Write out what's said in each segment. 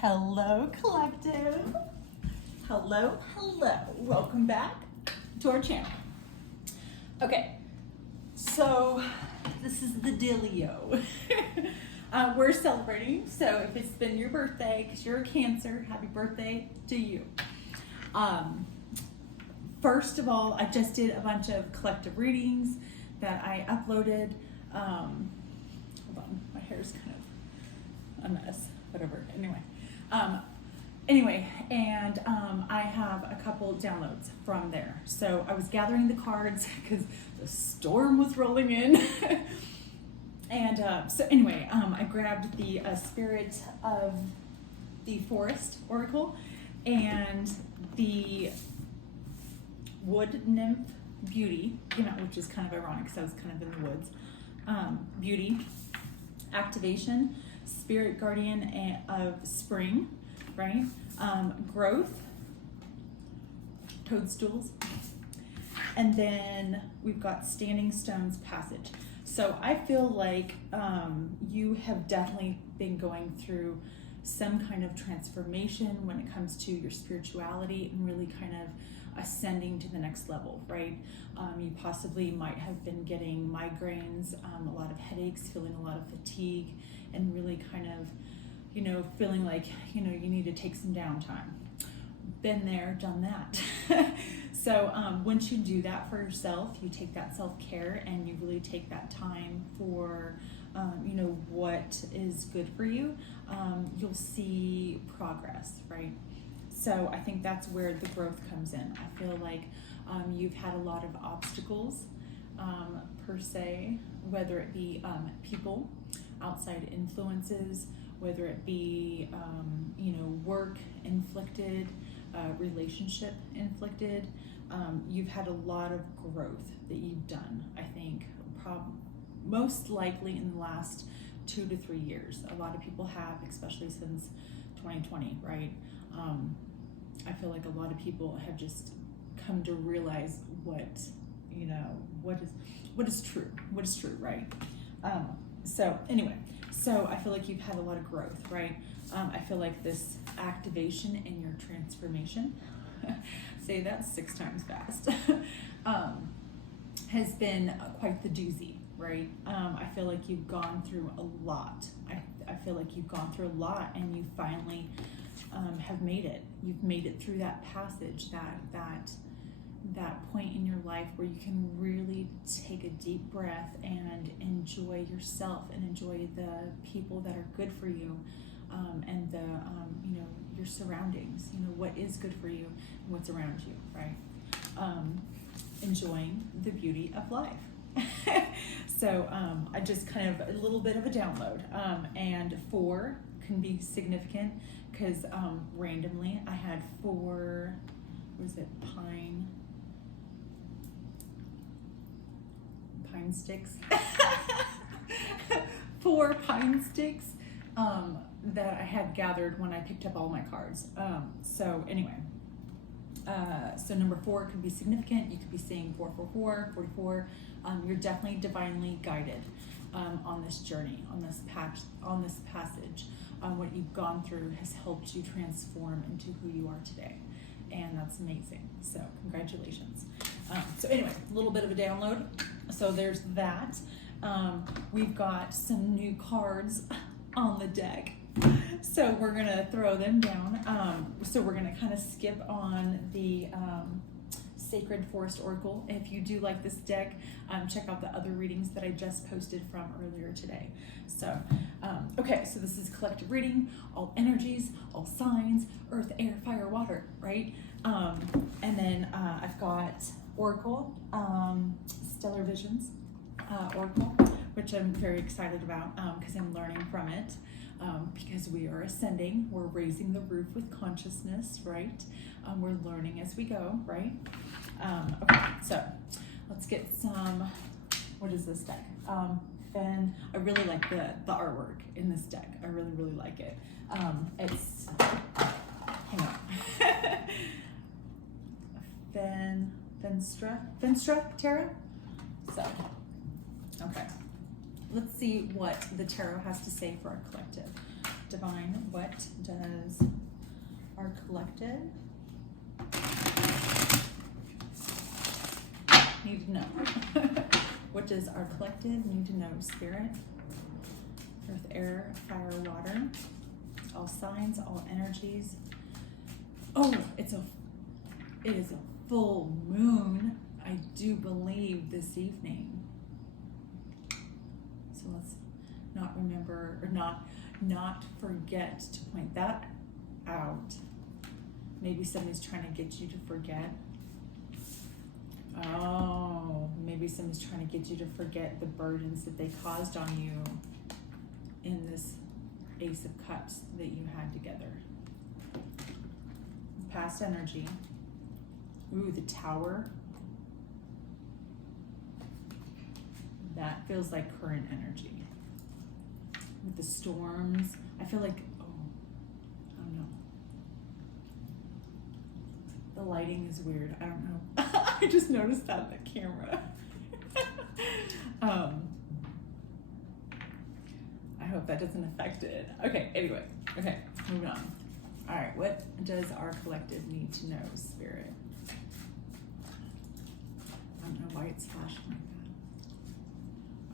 Hello, collective. Hello. Welcome back to our channel. Okay, so this is the dealio. We're celebrating, so if it's been your birthday, because you're a Cancer, happy birthday to you. First of all, I just did a bunch of collective readings that I uploaded. Hold on, my hair's kind of a mess, whatever, anyway, and I have a couple downloads from there. So I was gathering the cards because the storm was rolling in. And so anyway, I grabbed the Spirit of the Forest Oracle and the Wood Nymph Beauty, which is kind of ironic because I was kind of in the woods. Beauty, Activation, Spirit Guardian of Spring, right? Growth, Toadstools, and then we've got Standing Stones Passage. So I feel like you have definitely been going through some kind of transformation when it comes to your spirituality and really kind of ascending to the next level, right? You possibly might have been getting migraines, a lot of headaches, feeling a lot of fatigue, and really kind of, feeling like, you need to take some downtime. Been there, done that. So once you do that for yourself, you take that self-care and you really take that time for, what is good for you, you'll see progress, right? So I think that's where the growth comes in. I feel like you've had a lot of obstacles, per se, whether it be people, outside influences, whether it be, work inflicted, relationship inflicted. You've had a lot of growth that you've done, I think, most likely in the last 2 to 3 years. A lot of people have, especially since 2020, right? I feel like a lot of people have just come to realize what is true, right? So anyway, so I feel like you've had a lot of growth, right? I feel like this activation in your transformation, say that 6 times fast, has been quite the doozy, right? I feel like you've gone through a lot. I feel like you've gone through a lot and you finally have made it. You've made it through that passage, that point in your life where you can really take a deep breath and enjoy yourself and enjoy the people that are good for you, and the your surroundings. What is good for you and what's around you, right? Enjoying the beauty of life. So I just kind of a little bit of a download, and 4 can be significant because randomly I had 4, pine sticks. 4 pine sticks that I had gathered when I picked up all my cards. So anyway, so number 4 could be significant. You could be saying 444, 44. You're definitely divinely guided on this journey, on this passage. What you've gone through has helped you transform into who you are today, and that's amazing. So congratulations. So anyway, a little bit of a download. So there's that. We've got some new cards on the deck, so we're gonna throw them down. So we're gonna kind of skip on the Sacred Forest Oracle. If you do like this deck, check out the other readings that I just posted from earlier today. So, okay, so this is collective reading, all energies, all signs, earth, air, fire, water, right? And then I've got Oracle, Stellar Visions Oracle, which I'm very excited about because I'm learning from it. Because we are ascending, we're raising the roof with consciousness, right? We're learning as we go, right? Okay, so let's get some, what is this deck? I really like the artwork in this deck. I really, really like it. It's, hang on. Finstra Tarot? So, okay. let's see what the tarot has to say for our collective. Divine, what does our collective need to know? What does our collective need to know? Spirit, earth, air, fire, water, all signs, all energies. Oh, it is a full moon, I do believe, this evening. So let's not remember, or not forget to point that out. Maybe somebody's trying to get you to forget. Oh, maybe somebody's trying to get you to forget the burdens that they caused on you in this Ace of Cups that you had together. Past energy. Ooh, the Tower. That feels like current energy. With the storms, I feel like, I don't know. The lighting is weird. I don't know. I just noticed that in the camera. I hope that doesn't affect it. Okay, anyway. Okay, moving on. All right, what does our collective need to know, Spirit? I don't know why it's flashing like that.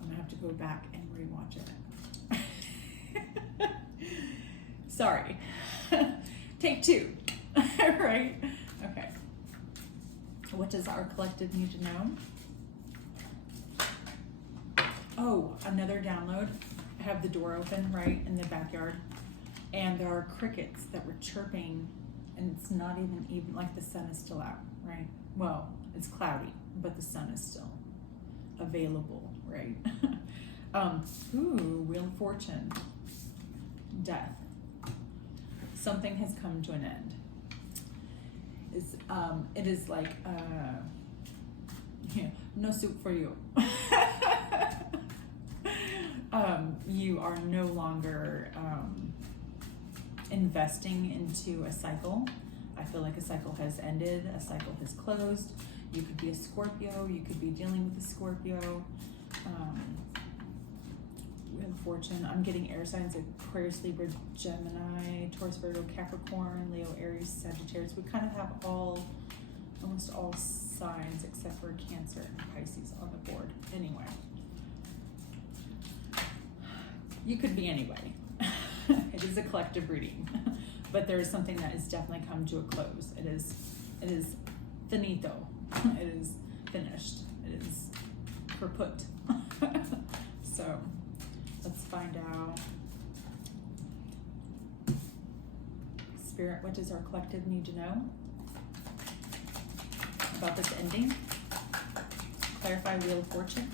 I'm gonna have to go back and rewatch it. Sorry. Take two. Right? Okay. What does our collective need to know? Oh, another download. I have the door open, right, in the backyard. And there are crickets that were chirping, and it's not even like the sun is still out, right? Well, it's cloudy, but the sun is still available, right? Wheel of Fortune. Death. Something has come to an end. It is like, no soup for you. You are no longer investing into a cycle. I feel like a cycle has ended, a cycle has closed. You could be a Scorpio, you could be dealing with a Scorpio. Wheel of Fortune, I'm getting air signs: Aquarius, Libra, Gemini, Taurus, Virgo, Capricorn, Leo, Aries, Sagittarius. We kind of have almost all signs except for Cancer and Pisces on the board. Anyway, you could be anyway. It is a collective reading, but there is something that has definitely come to a close. It is finito. It is finished. It is kaput. So let's find out. Spirit, what does our collective need to know about this ending? Clarify Wheel of Fortune.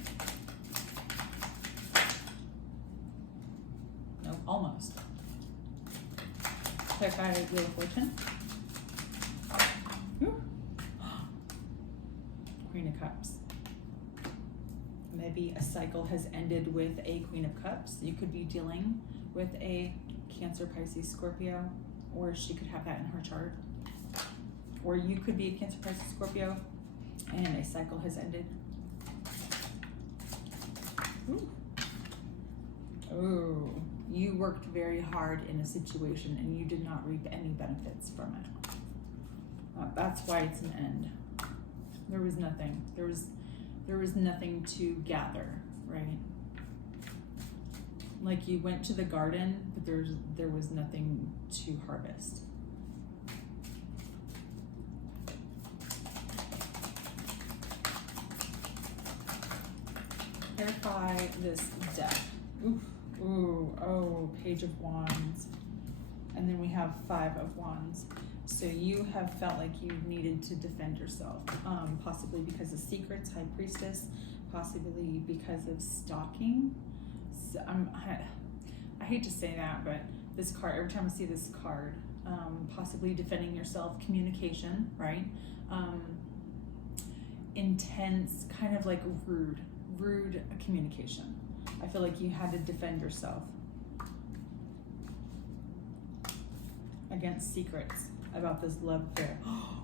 No, almost. Clarify Wheel of Fortune. Ooh. Queen of Cups. Maybe a cycle has ended with a Queen of Cups. You could be dealing with a Cancer, Pisces, Scorpio, or she could have that in her chart. Or you could be a Cancer, Pisces, Scorpio, and a cycle has ended. Ooh. Oh, you worked very hard in a situation and you did not reap any benefits from it. That's why it's an end. There was nothing. There was nothing to gather, right? Like you went to the garden, but there was nothing to harvest. Clarify this death. Ooh, ooh, oh, Page of Wands. And then we have Five of Wands. So you have felt like you needed to defend yourself, possibly because of secrets, High Priestess, possibly because of stalking. So I hate to say that, but this card, every time I see this card, possibly defending yourself, communication, right? Intense, kind of like rude communication. I feel like you had to defend yourself against secrets about this love affair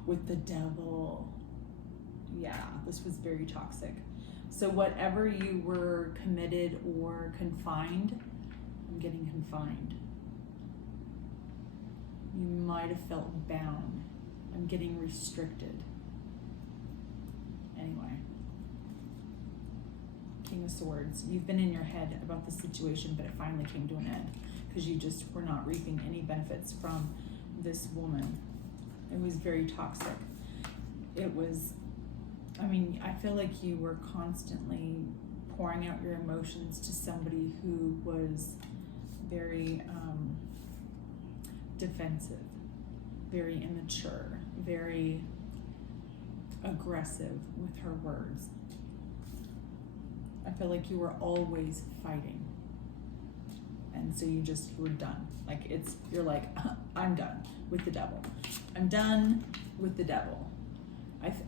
with the devil. Yeah, this was very toxic. So whatever you were committed or confined, I'm getting confined. You might have felt bound. I'm getting restricted. Anyway. King of Swords. You've been in your head about the situation, but it finally came to an end because you just were not reaping any benefits from this woman. It was very toxic. It was, I mean, I feel like you were constantly pouring out your emotions to somebody who was very defensive, very immature, very aggressive with her words. I feel like you were always fighting. And so you just were done. Like you're like, I'm done with the devil. I'm done with the devil.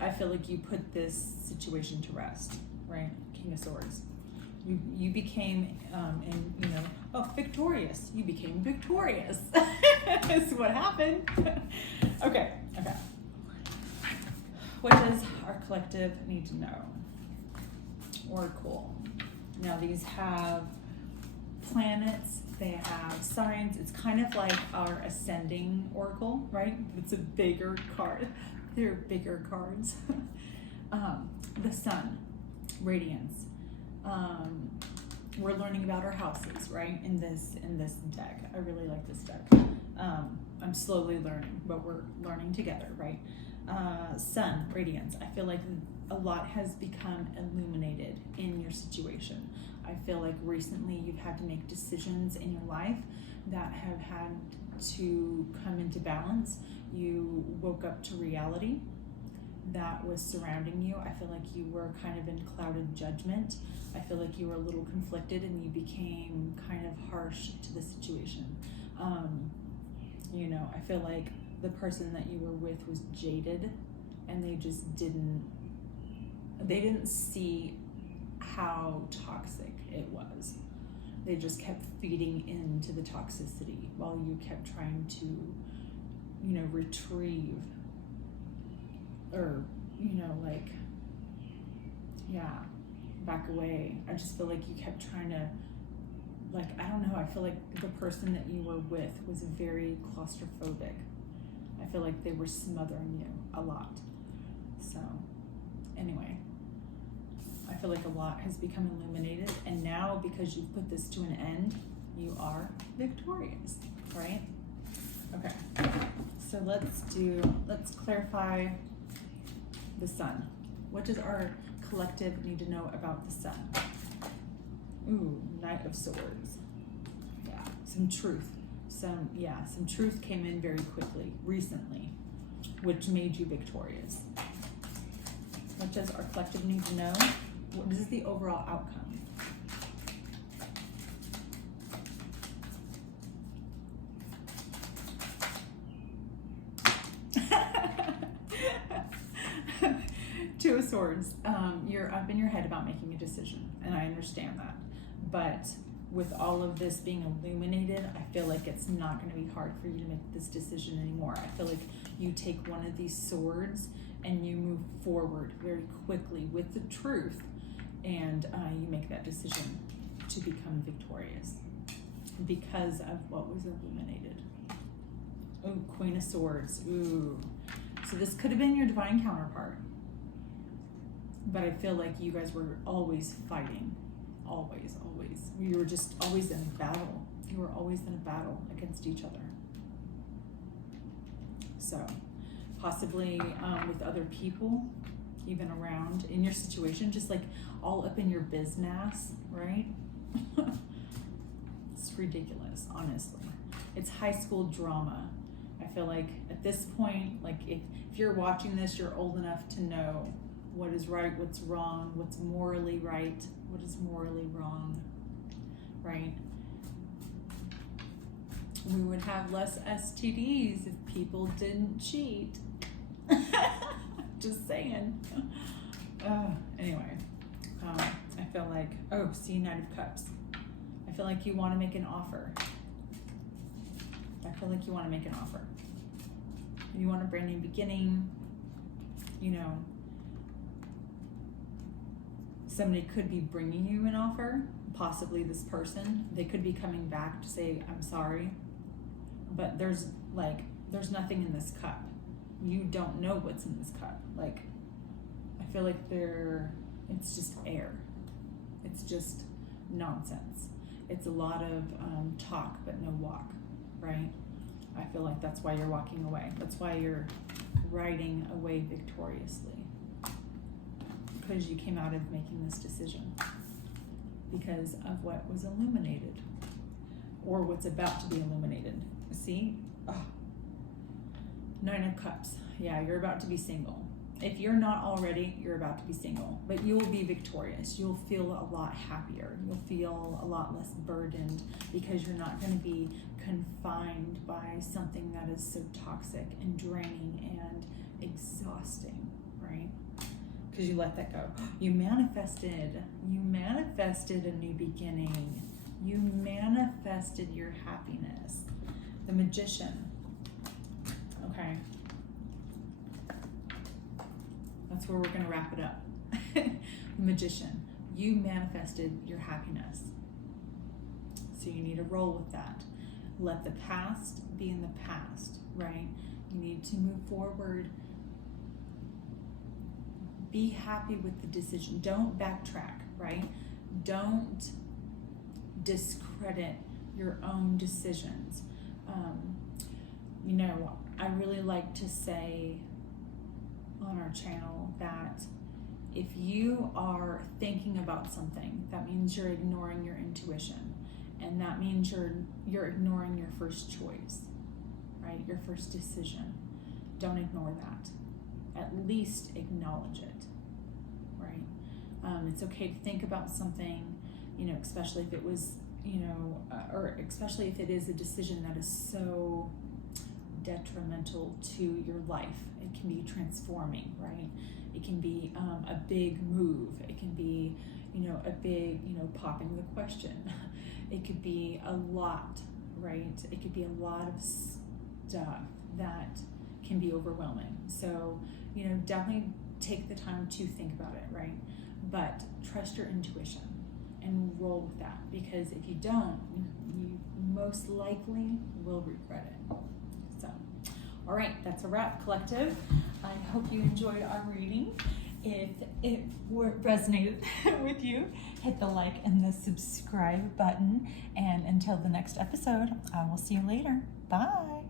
I feel like you put this situation to rest, right? King of Swords. You became, victorious. You became victorious. Is what happened. Okay. What does our collective need to know? Oracle. Now these have planets, they have signs. It's kind of like our ascending oracle, right? It's a bigger card. They're bigger cards. The sun, radiance. We're learning about our houses, right? In this deck. I really like this deck. I'm slowly learning, but we're learning together, right? Sun, radiance. I feel like a lot has become illuminated in your situation. I feel like recently you've had to make decisions in your life that have had to come into balance. You woke up to reality that was surrounding you. I feel like you were kind of in clouded judgment. I feel like you were a little conflicted and you became kind of harsh to the situation. I feel like the person that you were with was jaded and they just didn't see how toxic it was. They just kept feeding into the toxicity while you kept trying to, retrieve or, back away. I just feel like you kept trying to, I don't know, I feel like the person that you were with was very claustrophobic. I feel like they were smothering you a lot. So, anyway, I feel like a lot has become illuminated, and now because you've put this to an end, you are victorious, right? Okay, so let's clarify the sun. What does our collective need to know about the sun? Ooh, Knight of Swords. Yeah, some truth. Some truth came in very quickly, recently, which made you victorious. What does our collective need to know? What is the overall outcome? Two of Swords. You're up in your head about making a decision, and I understand that. But with all of this being illuminated, I feel like it's not going to be hard for you to make this decision anymore. I feel like you take one of these swords and you move forward very quickly with the truth, and you make that decision to become victorious because of what was illuminated. Oh, Queen of Swords. Ooh. So this could have been your divine counterpart, but I feel like you guys were always fighting. Always. You were just always in battle. You were always in a battle against each other. So possibly with other people, even around in your situation, just like all up in your business, right? It's ridiculous, honestly. It's high school drama. I feel like at this point, like if you're watching this, you're old enough to know what is right, what's wrong, what's morally right, what is morally wrong, right? We would have less STDs if people didn't cheat. Just saying. Anyway, I feel like, see, Knight of Cups. I feel like you want to make an offer. You want a brand new beginning, somebody could be bringing you an offer, possibly this person. They could be coming back to say, I'm sorry, but there's nothing in this cup. You don't know what's in this cup. Like, I feel like it's just air. It's just nonsense. It's a lot of talk, but no walk, right? I feel like that's why you're walking away. That's why you're riding away victoriously. Because you came out of making this decision. Because of what was illuminated. Or what's about to be illuminated. See? Oh. 9 of Cups. Yeah, you're about to be single. If you're not already, you're about to be single. But you will be victorious. You'll feel a lot happier. You'll feel a lot less burdened because you're not going to be confined by something that is so toxic and draining and exhausting, right? Because you let that go. You manifested a new beginning. You manifested your happiness. The Magician. Okay. That's where we're going to wrap it up. The Magician. You manifested your happiness. So you need to roll with that. Let the past be in the past, right? You need to move forward. Be happy with the decision. Don't backtrack, right? Don't discredit your own decisions. You know, I really like to say on our channel that if you are thinking about something, that means you're ignoring your intuition, and that means you're ignoring your first choice, right? Your first decision. Don't ignore that. At least acknowledge it, right? It's okay to think about something, you know, especially if it was, you know, or especially if it is a decision that is so detrimental to your life. It can be transforming, right? It can be a big move. It can be, you know, a big, you know, popping the question. It could be a lot, right? It could be a lot of stuff that can be overwhelming. So, you know, definitely take the time to think about it, right? But trust your intuition and roll with that, because if you don't, you most likely will regret it. So, all right, that's a wrap, collective. I hope you enjoyed our reading. If it resonated with you, hit the like and the subscribe button. And until the next episode, I will see you later. Bye.